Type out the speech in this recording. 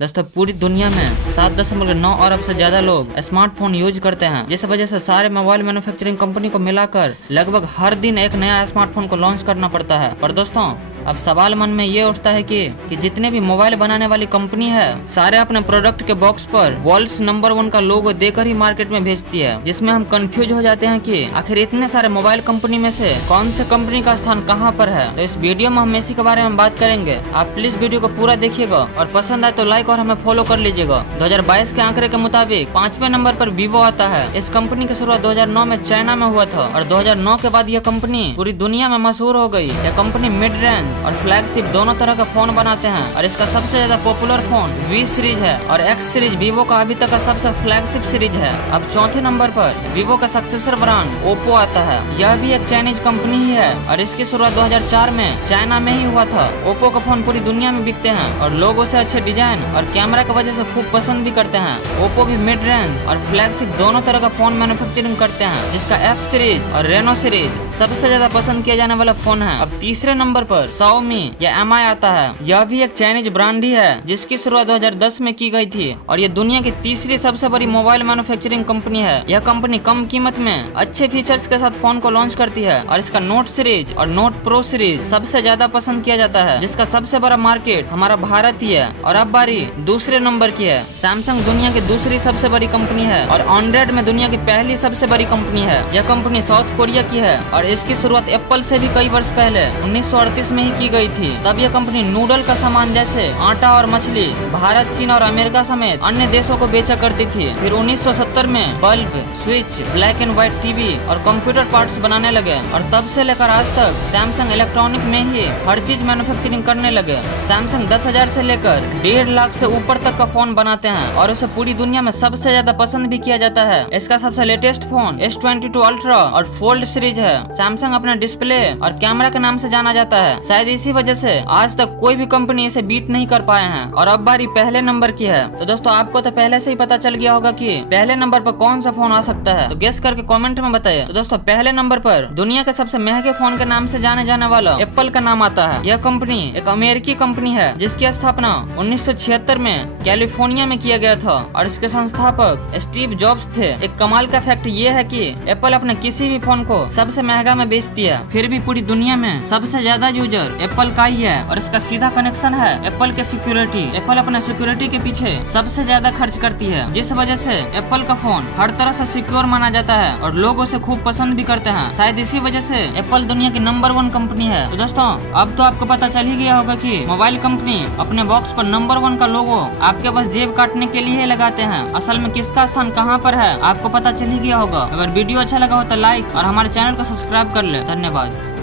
दोस्तों पूरी दुनिया में 7.9 अरब से ज्यादा लोग स्मार्टफोन यूज करते हैं, जिस वजह से सारे मोबाइल मैन्युफैक्चरिंग कंपनी को मिलाकर लगभग हर दिन एक नया स्मार्टफोन को लॉन्च करना पड़ता है। पर दोस्तों अब सवाल मन में ये उठता है कि जितने भी मोबाइल बनाने वाली कंपनी है सारे अपने प्रोडक्ट के बॉक्स पर वर्ल्ड्स नंबर 1 का लोगो देकर ही मार्केट में भेजती है, जिसमें हम कंफ्यूज हो जाते हैं कि आखिर इतने सारे मोबाइल कंपनी में से कौन से कंपनी का स्थान कहां पर है। तो इस वीडियो में हम इसी के बारे में बात करेंगे। आप प्लीज वीडियो को पूरा देखिएगा और पसंद आए तो लाइक और हमें फॉलो कर लीजिएगा। 2022 के आंकड़े के मुताबिक 5वें नंबर पर वीवो आता है। इस कंपनी की शुरुआत 2009 में चाइना में हुआ था और 2009 के बाद यह कंपनी पूरी दुनिया में मशहूर हो गई। यह कंपनी मिड रेंज और फ्लैगशिप दोनों तरह का फोन बनाते हैं और इसका सबसे ज्यादा पॉपुलर फोन वी सीरीज है और एक्स सीरीज वीवो का अभी तक का सबसे फ्लैगशिप सीरीज है। अब चौथे नंबर पर वीवो का सक्सेसर ब्रांड ओप्पो आता है। यह भी एक चाइनीज कंपनी ही है और इसकी शुरुआत 2004 में चाइना में ही हुआ था। ओप्पो का फोन पूरी दुनिया में बिकते हैं और लोग उसे अच्छे डिजाइन और कैमरा की वजह से खूब पसंद भी करते हैं। ओप्पो भी मिड रेंज और फ्लैगशिप दोनों तरह का फोन मैन्युफैक्चरिंग करते हैं, जिसका एफ सीरीज और रेनो सीरीज सबसे ज्यादा पसंद किया जाने वाला फोन है। अब तीसरे नंबर पर Xiaomi या MI आता है। यह भी एक चाइनीज ब्रांड ही है जिसकी शुरुआत 2010 में की गई थी और ये दुनिया की तीसरी सबसे बड़ी मोबाइल मैन्युफैक्चरिंग कंपनी है। यह कंपनी कम कीमत में अच्छे फीचर्स के साथ फोन को लॉन्च करती है और इसका नोट सीरीज और नोट प्रो सीरीज सबसे ज्यादा पसंद किया जाता है, जिसका सबसे बड़ा मार्केट हमारा भारत ही है। और अब बारी दूसरे नंबर की है। सैमसंग दुनिया की दूसरी सबसे बड़ी कंपनी है और एंड्रॉइड में दुनिया की पहली सबसे बड़ी कंपनी है। यह कंपनी साउथ कोरिया की है और इसकी शुरुआत एप्पल से भी कई वर्ष पहले 1938 में ही की गई थी। तब यह कंपनी नूडल का सामान जैसे आटा और मछली भारत, चीन और अमेरिका समेत अन्य देशों को बेचा करती थी। फिर 1970 में bulb, switch, black and white TV और कंप्यूटर पार्ट्स बनाने लगे और तब से लेकर आज तक सैमसंग इलेक्ट्रॉनिक में ही हर चीज मैन्युफैक्चरिंग करने लगे। सैमसंग 10,000 से लेकर 1.5 लाख से ऊपर तक का फोन बनाते हैं और उसे पूरी दुनिया में सबसे ज्यादा पसंद भी किया जाता है। इसका सबसे लेटेस्ट फोन S22 अल्ट्रा और फोल्ड सीरीज है। सैमसंग अपने डिस्प्ले और कैमरा के नाम से जाना जाता है। शायद इसी वजह से आज तक कोई भी कंपनी इसे बीट नहीं कर पाए हैं। और अब बारी पहले नंबर की है। तो दोस्तों आपको तो पहले से ही पता चल गया होगा कि पहले नंबर पर कौन सा फोन आ सकता है, तो गेस करके कमेंट में बताइए। तो दोस्तों पहले नंबर पर दुनिया के सबसे महंगे फोन के नाम से जाने जाने वाला एप्पल का नाम आता है। यह कंपनी एक अमेरिकी कंपनी है जिसकी स्थापना 1976 में कैलिफोर्निया में किया गया था और इसके संस्थापक स्टीव जॉब्स थे। एक कमाल का फैक्ट ये है कि एप्पल अपने किसी भी फोन को सबसे महंगा में बेचती है, फिर भी पूरी दुनिया में सबसे ज्यादा यूजर एप्पल का ही है और इसका सीधा कनेक्शन है एप्पल के सिक्योरिटी। एप्पल अपने सिक्योरिटी के पीछे सबसे ज्यादा खर्च करती है, जिस वजह से एप्पल का फोन हर तरह से सिक्योर माना जाता है और लोग उसे खूब पसंद भी करते हैं। शायद इसी वजह से एप्पल दुनिया की नंबर 1 कंपनी है। तो दोस्तों अब तो आपको पता चल ही गया होगा कि मोबाइल कंपनी अपने बॉक्स पर नंबर 1 का लोगो आपके बस जेब काटने के लिए लगाते हैं। असल में किसका स्थान कहाँ पर है आपको पता चल ही गया होगा। अगर वीडियो अच्छा लगा हो तो लाइक और हमारे चैनल को सब्सक्राइब कर ले। धन्यवाद।